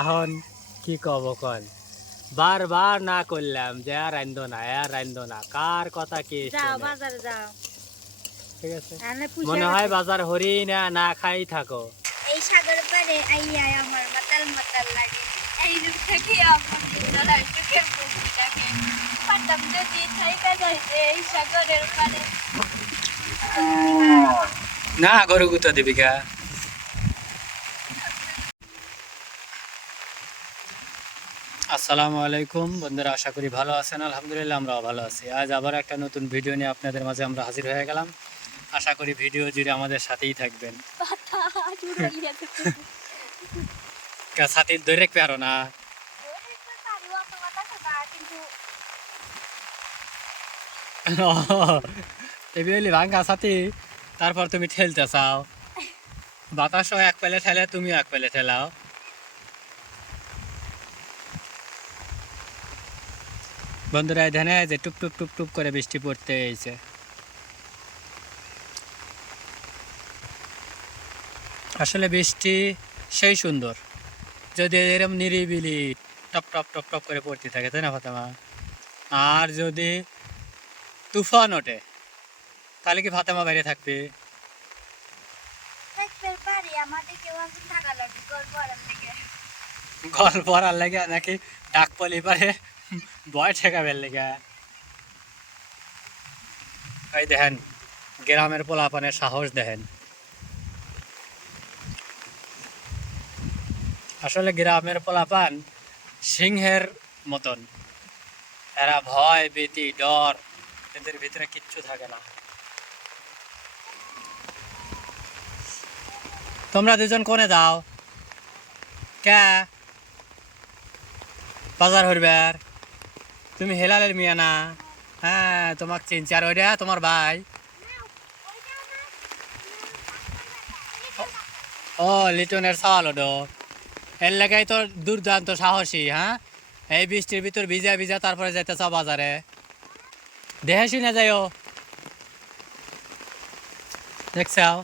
এখন কি কব কন, বারবার না করলাম যে আর রান্ধো না, আর রান্ধো না, কার কথা কি যাও শুনে? বাজারে যাও। ঠিক আছে, আনে পুষে মনে হয় গেছে। বাজার হরি না, না খাই থাকো। এই সাগর পারে আইয়া আমার মাতাল মাতাল লাগে। এই রূপ থেকে আমার নিজেরাই চোখের পুষ্টিটাকে পারতাম যদি থাইকা যাইতে এই সাগরের পারে। না গরু গুতো দিবি কা। আসসালামু আলাইকুম বন্ধুরা, আশা করি ভালো আছেন। আলহামদুলিল্লাহ আমরাও ভালো আছি। আজ আবার একটা নতুন ভিডিও নিয়ে আপনাদের মাঝে আমরা হাজির হয়ে গেলাম। আশা করি ভিডিও জুড়ে আমাদের সাথেই থাকবেন। সাথে ধরে রাখবে আরো না। এবিলি ভাঙ্গা সাথী, তারপর তুমি ঠেলতে চাও, বাতাসও এক পেলে ঠেলে, তুমিও এক পেলে ঠেলাও। বন্ধুরা ধ্যানে যে টুপ টুপ টুপ টুপ করে বৃষ্টি পড়তে এসেছে। আসলে বৃষ্টি সেই সুন্দর যদি এরকম নিরিবিলি টপ টপ টপ টপ করে পড়তে থাকে, তাই না ফাতেমা? আর যদি তুফান ওঠে তাহলে কি ফাতেমা বাইরে থাকবে? গল্প আর লাগে নাকি ডাক পলি পারে ভয় ঠেকাবের লেগে? এই দেখেন গ্রামের পোলাপানের সাহস দেখেন। আসলে গ্রামের পোলাপান সিংহের মতন, এরা ভয় ভীতি ডর এদের ভিতরে কিচ্ছু থাকে না। তোমরা দুজন কোনে যাও কে? বাজার হইবার? তুমি হেলালের মিয়া না? হ্যাঁ তোমাকে চিনছি। আর ওইটা তোমার ভাই? ও লিটনের চাল ওডো, এর লেগাই তো দুর্দান্ত সাহসী। হ্যাঁ, এই বৃষ্টির ভিতর ভিজা ভিজা তারপরে যাইতে চাও বাজারে? দেহে শুনে যাইও, দেখছাও?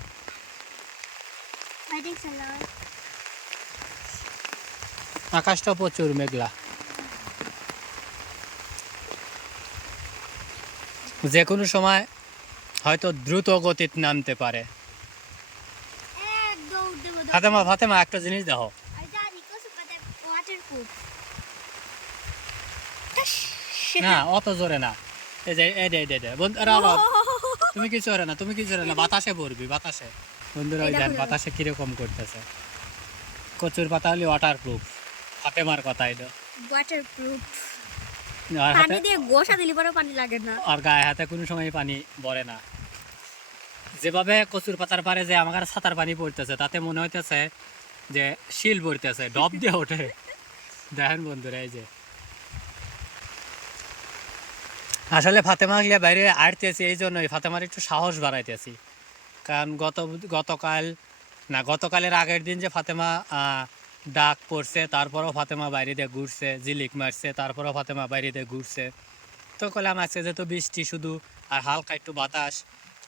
আকাশটা প্রচুর মেঘলা, যে কোনো সময় হয়তো দ্রুত গতিতে নামতে পারে। ফাতেমা ফাতেমা একটা জিনিস দেখো, না অত জোরে না। এই যে তুমি কিছু না, তুমি কিছু না, বাতাসে পড়বি বাতাসে। বন্ধুরা ওই দেন বাতাসে কিরকম করতেছে। কচুর পাতা হলে ওয়াটার প্রুফ, ফাতেমার কথা এটা ওয়াটার প্রুফ। আর পানি দিয়ে গোসা দিলে পরে পানি লাগে না, আর গায়ে হাতে কোনো সময় পানি পড়ে না। যেভাবে কচুর পাতার পারে যে আমার ছাতার পানি পড়তেছে, তাতে মনে হইতেছে যে শিল পড়তেছে, ডব দিয়ে ওঠে। দেখেন বন্ধুরা এই যে, আসলে ফাতেমা গিয়ে বাইরে আড়তেছি এই জন্যই ফাতেমার একটু সাহস বাড়াইতেছি। কারণ গতকালের আগের দিন যে ফাতেমা ডাক পড়ছে, তারপরও ফাতেমা বাইরে দিয়ে ঘুরছে, জিলিক মারছে, তারপরও ফাতেমা বাইরে দিয়ে ঘুরছে। তো করলাম আজকে যেহেতু বৃষ্টি শুধু আর হালকা একটু বাতাস,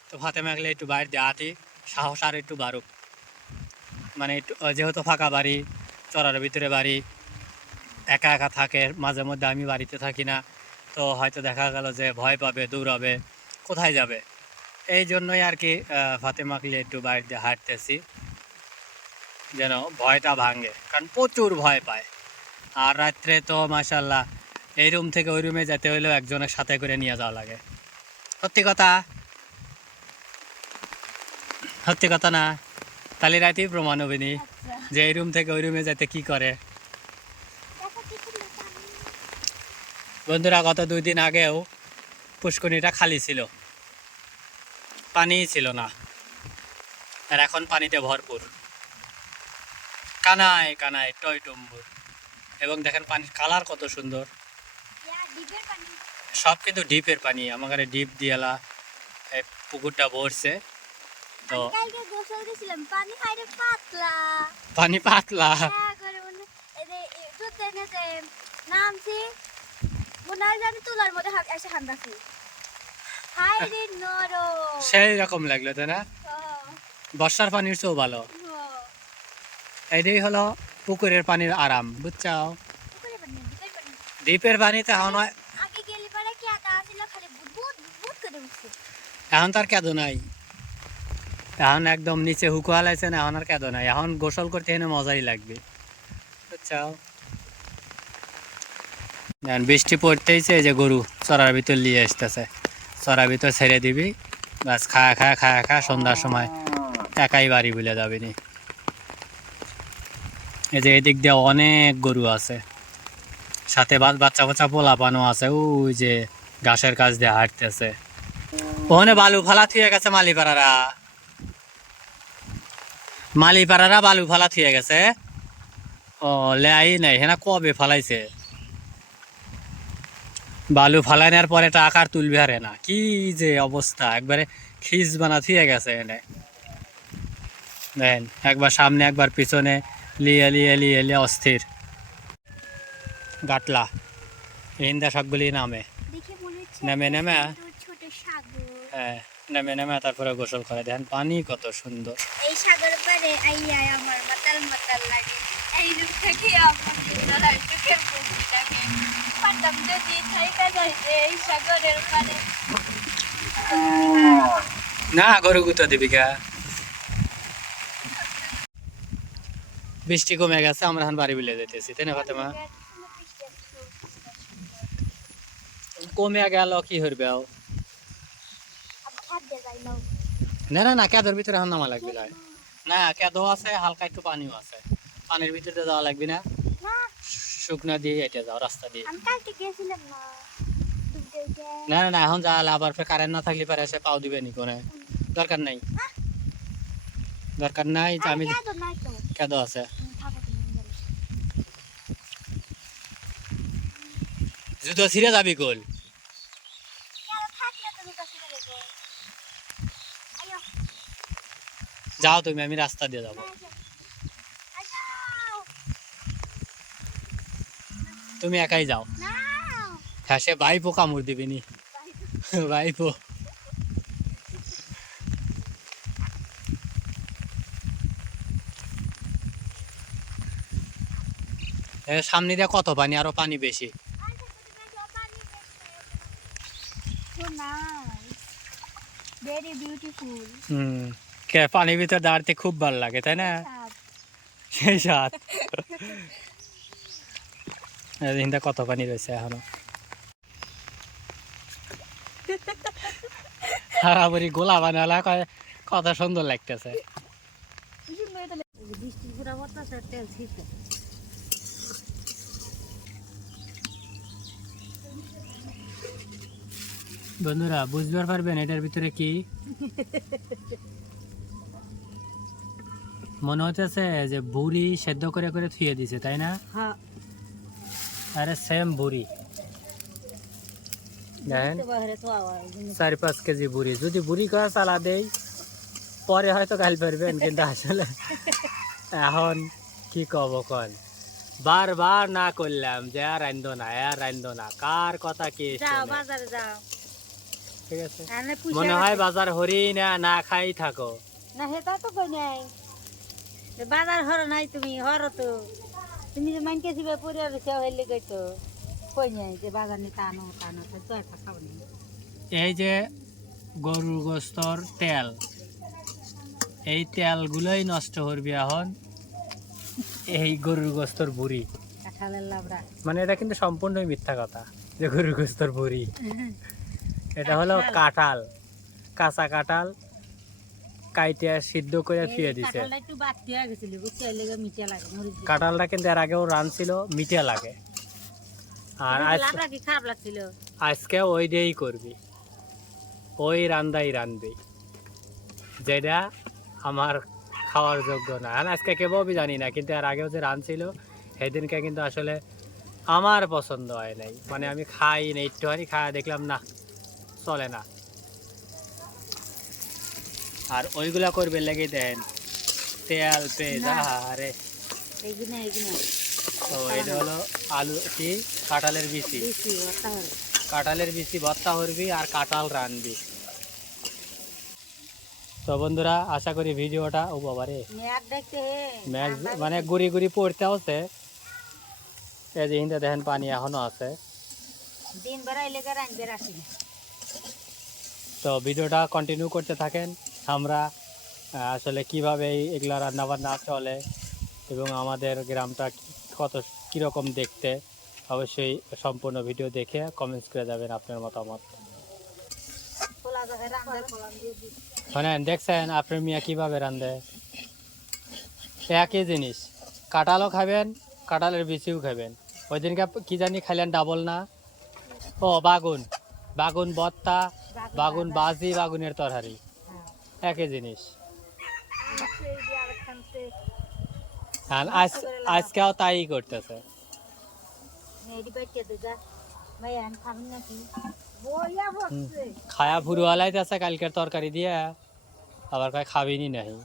তো ফাতেমা গেলে একটু বাইরে দিয়ে আটি, সাহস আর একটু বাড়ুক। মানে একটু যেহেতু ফাঁকা বাড়ি, চড়ার ভিতরে বাড়ি, একা একা থাকে, মাঝে মধ্যে আমি বাড়িতে থাকি না, তো হয়তো দেখা গেল যে ভয় পাবে, দৌড়াবে, কোথায় যাবে। এই জন্যই আর কি ফাতেমাকে একটু বাইরে দিয়ে হাঁটতেছি, যেন ভয়টা ভাঙে, কারণ প্রচুর ভয় পায়। আর রাত্রে তো মাশাল্লাহ এই রুম থেকে ওই রুমে যেতে হলেও একজনের সাথে করে নিয়ে যাওয়া লাগে। সত্যি কথা, সত্যি কথা না? তাহলে রাতেই প্রমাণ হবে নি যে এই রুম থেকে ওই রুমে যেতে কি করে। বন্ধুরা গত 2 দিন আগেও পুষ্করিণীটা খালি ছিল, পানিই ছিল না, আর এখন পানিতে ভরপুর, কানায় কানায় টইটুম্বুর। এবং দেখেন পানির কালার কত সুন্দর। সব কিন্তু ডিপের পানি, আমার ডিপ দিয়ালা এই পুকুরটা ভরছে। তো পানি পাতলা, সেই রকম লাগলো তাই না? বর্ষার পানির চেয়েও ভালো। এইটাই হলো পুকুরের পানির আরাম বুঝছাও। পুকুরে পানি দুটোই পানি দ্বীপের পানিতে এখন আগে গেলে পরে কি আটা ছিল খালি বুদবুদ বুদবুদ করে উঠছে এখন তার কেদো নাই, এখন একদম নিচে হুকো হালাইছে না, এখন আর কেদো নাই, এখন গোসল করতে এনে মজাই লাগবে বুঝছাও। এখন বৃষ্টি পড়তেইছে, এই যে গরু চড়ার ভিতর নিয়ে আসতেছে, চড়ার ভিতর ছেড়ে দিবি, বাস খা সন্ধ্যার সময় একাই বাড়ি ভুলে যাবি নি। এই যে এদিক দিয়ে অনেক গরু আছে, সাথে বাচ্চা বাচ্চা পোলাপানও আছে, ওই যে ঘাসের কাছ দিয়ে হাঁটতেছে। ওখানে বালু ফালা থুয়ে গেছে মালিপাড়ারা বালু ফালা থুয়ে গেছে। ও লেয়াই নাই হেনা কবে ফালাইছে, বালু ফালাইনার পরে টাকা আর তুলবে হারে না, কি যে অবস্থা, একবারে খিজ বানা থুয়ে গেছে এনে দেন, একবার সামনে একবার পিছনে, লিয়ে অস্থির। গাটলা হিন্দা সবগুলি নামে, দেখে মনে হচ্ছে নেমে নেমে ছোট সাগর। হ্যাঁ নেমে তারপরে গোসল করে, দেখেন পানি কত সুন্দর। এই সাগর পারে আইয়া আমার মাতাল মাতাল লাগে, এই রূপ থেকে আমার নিজেরা চোখের পলকটাকে পারতাম যদি থাইকা যাইতে এই সাগরের পারে। না গরু গুতো দিবি কা, বৃষ্টি কমে গেছে, আমরা এখন বাড়ি বিলে যেতেছি, তাই না ফাতেমা? কমে গেল কি হইবে আও? না কেদর ভিতরে এখন নামা লাগবে না, কেদো আছে, হালকা একটু পানিও আছে, পানির ভিতরে যাওয়া লাগবে না, শুকনা দিয়ে এটা যাও রাস্তা দিয়ে। না এখন যাওয়ালে আবার কারেন্ট না থাকলে পারে এসে পাও দিবে নি কোনে, দরকার নাই যে আমি কেদো আছে। জুতো ছিঁড়ে যাবি গোল, যাও তুমি, আমি রাস্তা দিয়ে যাবো, তুমি একাই যাও। হ্যাঁ সে ভাইপো কামড় দিবি নি, ভাইপো। সামনে দিয়ে কত পানি, আরো পানি বেশি। কে পানির ভিতরে দাঁড়াতে খুব ভালো লাগে তাই না, সেই সাথ কত পানি রয়েছে এখনো, হারাবরি গোলা বানালা কত সুন্দর লাগতেছে। বন্ধুরা বুঝবার পারবেন এটার ভিতরে কি মনে হচ্ছে, যে বুড়ি সেদ্ধ করে করে থুয়ে দিছে তাই না? আরে সেম বুড়ি, দেখেন 4-5 কেজি বুড়ি, যদি বুড়ি করে চালা দেই পরে হয়তো গাল পারবেন, কিন্তু আসলে এখন কি কব কন, বারবার না করলাম যে আর রান্ধো না, কার কথা কি ঠিক আছে, মনে হয় বাজার হরি না খাই থাকো না, সেটা তো কই নাই বাজার হর নাই, তুমি হর তো তুমি যে মাইনকে দিবে পরিবার সে হইলে গইতো কই নাই যে বাজার নি টানো তো জয় খাও নি। এই যে গরুর গোস্তর তেল, এই তেলগুলোই নষ্ট করবি এখন এই গরুর গোস্তর বুড়ি, কাঁঠালের লাবড়া, মানে এটা কিন্তু সম্পূর্ণই মিথ্যা কথা যে গরুর গোস্তর বুড়ি, এটা হলো কাঁঠাল, কাঁচা কাঁঠাল কাইটে সিদ্ধ করে ফিয়ে দিছে। কাঁঠালটা কিন্তু এর আগেও রানছিল, মিঠা লাগে, আর আজকে ওই দিয়েই করবি, ওই রানবি যেটা আমার খাওয়ার যোগ্য না। আজকে কেবলই জানি না, কিন্তু এর আগেও যে রানছিল সেদিনকে কিন্তু আসলে আমার পছন্দ হয় নাই, মানে আমি খাই না, একটুখানি খাওয়া দেখলাম না চলে না, আর ওইগুলা করবে লেগে দেন তেল পেঁয়াজ, আরে তো এটা হলো আলু কি কাঁঠালের বিচি ভর্তা করবি আর কাঁঠাল রানবি। তো তো বন্ধুরা আশা করি ভিডিওটা ও বাবারে মেঘ দেখতে ম্যাগ মানে গুড়ি গুড়ি পড়তে হচ্ছে। এই যে হিন্দে দেখেন পানি এখনো আছে। দিন বেড়াইলে গেরান বেরাসি তো ভিডিওটা কন্টিনিউ করতে থাকেন। আমরা আসলে কিভাবে এগুলা রান্নাবান্না চলে এবং আমাদের গ্রামটা কত কীরকম দেখতে, অবশ্যই সম্পূর্ণ ভিডিও দেখে কমেন্টস করে যাবেন আপনার মতামত। খোলা জায়গায় রান্না খোলাম দিয়ে দিই শোনেন, দেখছেন আপনার মিয়া কীভাবে রান্ধে? একই জিনিস, কাঁঠালও খাবেন, কাঁঠালের বিচিও খাবেন। ওই দিনকে কি জানি খাইলেন ডাবল না? ও বাগুন, বাগুন ভর্তা, বাগুন বাজি, বাগুনের তরকারি, একই জিনিস। আর আজকেও তাই করতেছে। খায়া ভুরু হালাইতেছে কালকের তরকারি দিয়ে, আবার কয় খাবিনি নাহি।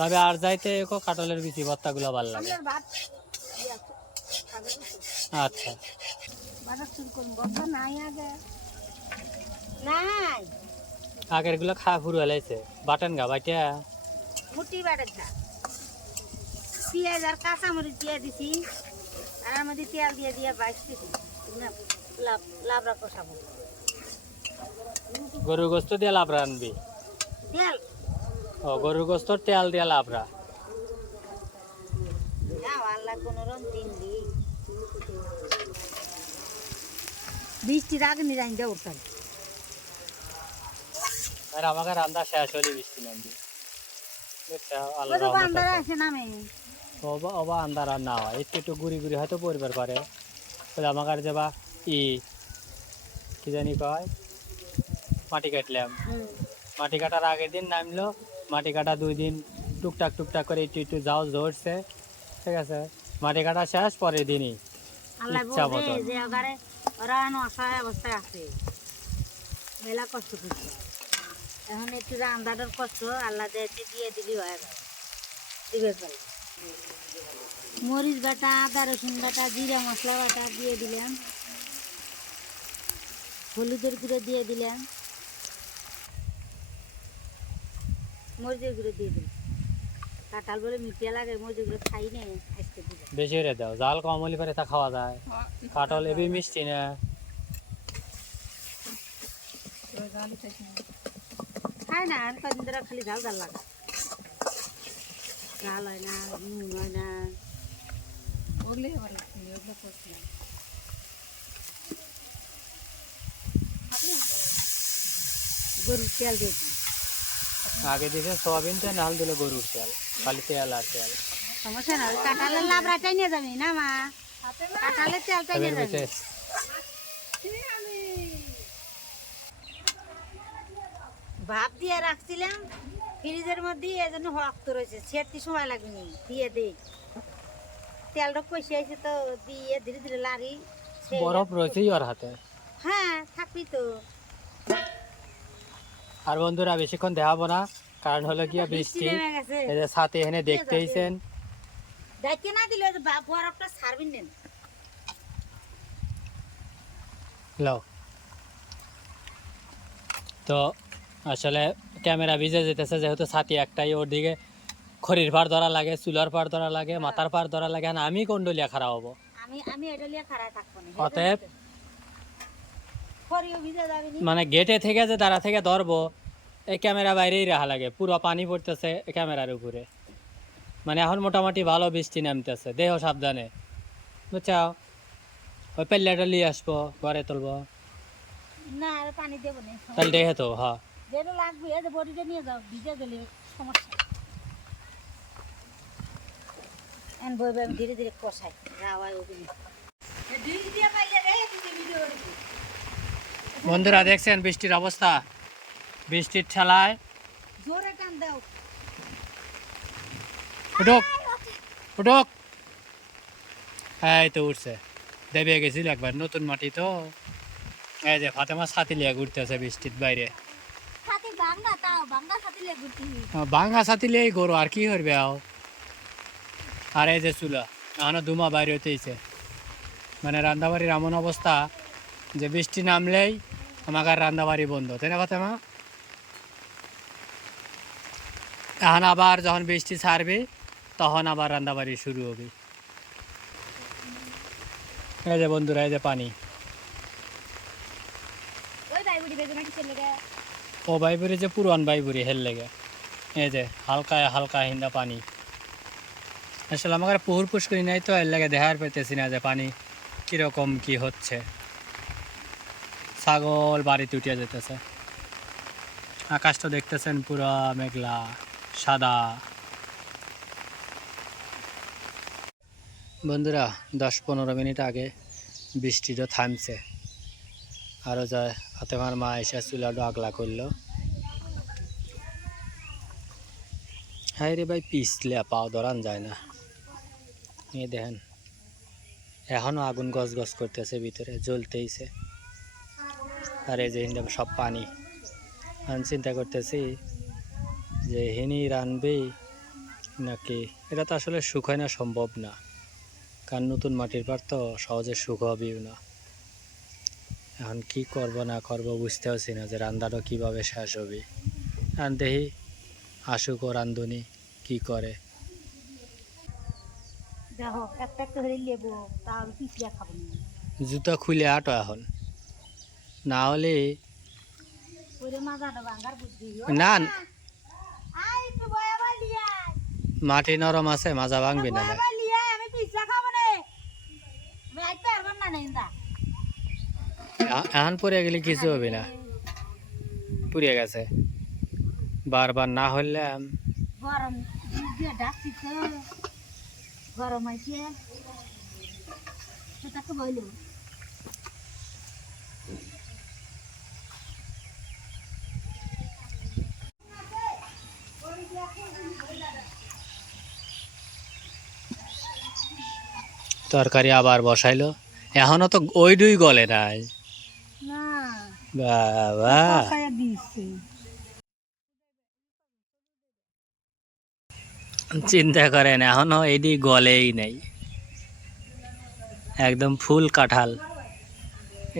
তবে আর যাইতে কাঁঠালের বিচি ভর্তা গুলো ভালো লাগে। আচ্ছা আগের গুলো খায়া ভুরু হালাইছে, বাটেন গা বাইটা মুটি বাড়ের দা পেঁয়াজ আর কাঁচামরিচ দিয়ে দিছি, আর আমাদের তেল দিয়ে দিয়ে বাইসতেছি লাবড়া কষাবো। গরুর গোস্ত দিয়ে লাবড়া আনবি? তেল ও গরুর গোস্ত তেল দিয়ে লাবড়া। আল্লাহ কোনো রং তিনলি বৃষ্টির আগে নিরাইন দিয়ে উঠতাম। আর আমাকে রান্না শেষ হলে বৃষ্টি নামবি। আসে নামে অবা আন্দার আর না হয়, একটু একটু গুড়ি গুড়ি হয়তো পরিবার করে। আমাকে যে বা কি জানি কয় মাটি কাটলাম, মাটি কাটার আগের দিন নামলো, মাটি কাটা 2 দিন টুকটাক টুকটাক করে একটু একটু যাও ধরছে, ঠিক আছে। মাটি কাটা শেষ পরের দিনই ইচ্ছা মতো। ওরা অসহায় অবস্থায় আছে, মেলা কষ্ট করছে। এখন একটু রান্নাটার কষ্ট আল্লাহ দিয়ে দিলি হয়ে গেল। দিবে ফেলে মরিচ বাটা, আদা রসুন বাটা, জিরা মশলা বাটা দিয়ে দিলাম, হলুদের গুঁড়ো দিয়ে দিলাম, মরিচের গুঁড়ো দিয়ে দিলাম। কাঁঠাল বলে মিঠিয়া লাগে, মরিচের গুঁড়ো খাই নে আজকে দিলাম। বেশি করে দাও, জাল কম হলে পরে তা খাওয়া যায়। কাঁঠাল এবি মিষ্টি না, খায় না কদিন ধরে খালি ঝাল ঝাল লাগে, ঝাল হয় না, নুন হয় না। গরুর তেল দিয়েছি, আগে দিছে সোয়াবিন তেল, নাহলে দিল গরুর তেল, খালি তেল আর তেল। সমস্যা না, কাঁঠালের লাবড়াটাই নিয়ে যাবি না মা, কাঁঠালের তেলটাই নিয়ে যাবি। ভাপ দিয়ে রাখছিলাম ফ্রিজের মধ্যে, এই জন্য শক্ত রয়েছে, ছেড়তে সময় লাগবে নি। দিয়ে দে তেলটা কষে আছে তো, দিয়ে ধীরে ধীরে লাড়ি। বরফ রয়েছেই ওর হাতে। হ্যাঁ থাকবি তো। আর বন্ধুরা বেশিক্ষণ দেখাবো না, কারণ হলো গিয়া বৃষ্টি। এই যে সাথে এখানে দেখতেইছেন, দেখতে না দিলে বরফটা ছাড়বেন না। লও তো আসলে ক্যামেরা ভিজে যেতেছে, যেহেতু ছাতি একটাই, ওর দিকে খড়ির পাড় ধরা লাগে, চুলার পাড় ধরা লাগে, মাথার পাড় ধরা লাগে। আর আমি কোন ডলিয়া খারাপ হবো? আমি এটা লিয়ে খাড়ায় থাকবো না। অতএব খড়িও ভিজে যাবে নি। মানে গেটে থেকে যে দাঁড়া থেকে ধরবো, এই ক্যামেরা বাইরেই রাখা লাগে, পুরো পানি পড়তেছে ক্যামেরার উপরে। মানে এখন মোটামুটি ভালো বৃষ্টি নামতেছে, দেহ সাবধানে, বুঝছাও। ওই পেল্লাটা নিয়ে আসবো, ঘরে তুলবো, না আর পানি দেবো না, তাহলে দেখে তো। হ্যাঁ যেটা লাগবে এই যে বডিটা নিয়ে যাও, ভিজে গেলে সমস্যা। এন বইবে আমি ধীরে ধীরে কষাই রাওয়াই ওগুলি দিয়ে পাইলে রে তুমি ভিডিও করবি। বন্ধুরা দেখছেন বৃষ্টির অবস্থা, বৃষ্টির ঠেলায় জোরে টান দাও, উঠুক উঠুক। এই তো উঠছে, দেবে গেছিল একবার, নতুন মাটি তো। এই যে ফাতেমা ছাতি লিয়ে ঘুরতেছে বৃষ্টির বাইরে। ছাতি ভাঙা, তাও ভাঙা ছাতি লিয়ে ঘুরতে। ভাঙা ছাতি লিয়ে গরু আর কি করবে আও। আর এই যে চুলা এখনো ধুমা বাইরে হইতেছে। মানে রান্নাবাড়ির এমন অবস্থা যে বৃষ্টি নামলেই আমাকে আর রান্নাবাড়ি বন্ধ, তাই না ফাতেমা? এখন আবার যখন বৃষ্টি ছাড়বে তখন আবার রান্নাবাড়ি শুরু হবে। এই যে বন্ধুরা, এই যে পানি। ও বাইবুরি যে পুরান বাইবুরি হেল লেগে, এই যে হালকা হালকা হিন্দা পানি। আসলে আমার পুকুর পুষ্করি নাই তো, এর লাগে দেখার পেতেছি না যে পানি কিরকম কি হচ্ছে। ছাগল বাড়িতে উঠিয়া যেতেছে। আকাশটা দেখতেছেন পুরা মেঘলা সাদা। বন্ধুরা 10-15 মিনিট আগে বৃষ্টিটা থামছে, আরও যায় ফাতেমার মা এসে চুলাটা আগলা করলো। হ্যাঁ রে ভাই, পিছলে পাও ধরান যায় না। এই দেখেন এখনো আগুন গজ গজ করতেছে, ভিতরে জ্বলতেইছে। আর এই যে সব পানি। আমি চিন্তা করতেছি যে হিনি রানবে নাকি, এটা তো আসলে শুকায় না, সম্ভব না, কারণ নতুন মাটির পার তো সহজে শুকাবেও না। এখন কি করব না করব বুঝতে পারছি না যে রান্নাটা কিভাবে শেষ হবে। আর দেখি আসুক ও রান্ধুনি কি করে। দেখো একটা একটা করে লেবু, তাহলে পিছলে খাবো না। জুতা খুলে আটো এখন, না হলে ওরে মাজাটা ভাঙার বুদ্ধি। না, আই তো বয়া বালিয়া, মাটি নরম আছে, মাজা ভাঙবি না। বয়া বালিয়া আমি পিছলা খাবো না। আমি আইতে পারবো না নেন্দা। এখন পড়ে গেলে কিছু হবে না, পুড়ে গেছে। বারবার না হলে গরম দিয়ে ডাকছি তো, গরম হয়েছে সেটা তো বইল। তরকারি আবার বসাইলো, এখনো তো ওই দুই গলে নাই। না বাবা দিচ্ছে। চিন্তা করেন এখনো এদি গলেই নাই, একদম ফুল কাঁঠাল।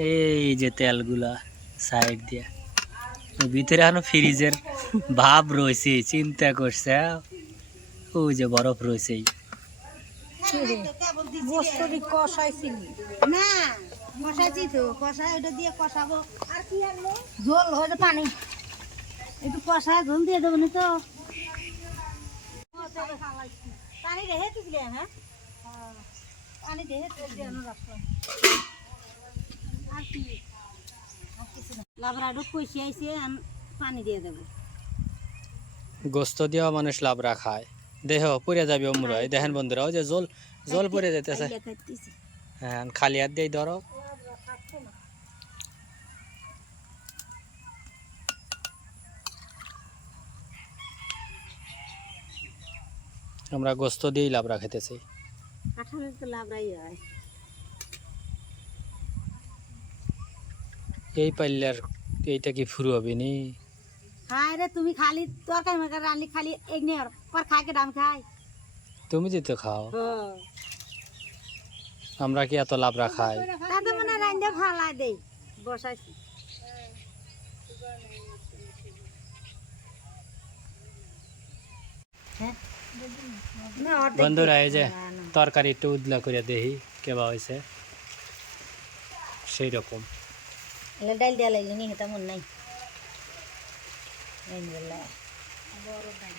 এই যে তেলগুলা সাইড দিয়ে, ভিতরে এখনো ফ্রিজের ভাব রয়েছে, চিন্তা করছে। ওই যে বরফ রয়েছে। গোস্তটি কষাইছিলি না? কষাইছি তো, কষাই ওটা দিয়ে কষাবো। আর কি আনলো? ঝোল হয়ে পানি একটু কষায় ঝোল দিয়ে দেবো না তো। পানি রেখে দিছিলে? হ্যাঁ পানি রেখে আর কি, লাবড়াটা কষি আইছে, পানি দিয়ে দেবো। গোস্ত দিয়েও মানুষ লাবড়া খায়, দেহ পুড়ে যাবে অমরা। এই দেখেন বন্ধুরা, ওই যে জল জল পড়ে যেতেছে। হ্যাঁ, খালি হাত দিয়ে ধরো। আমরা গোস্ত দিয়েই লাবড়া খেতেছি। কাঁঠালের তো লাবড়াই হয়। এই পাইলার এইটা কি ফুরু হবে নি? হ্যাঁ রে, তুমি খালি তরকারি মারকারি রানলি খালি এগনে আর পর খাই কে দাম খাই। তুমি যে তো খাও, আমরা কি এত লাবড়া খাই? তাতে মানে রান্দে ফালাই দেই, বসাইছি। বন্ধুরা এই যে তরকারি একটু উদলা করে দেখি কেবা হয়েছে, সেই রকম। ডাল দেওয়া লাগলি নি, হেতা মন নাই। বড় ডাল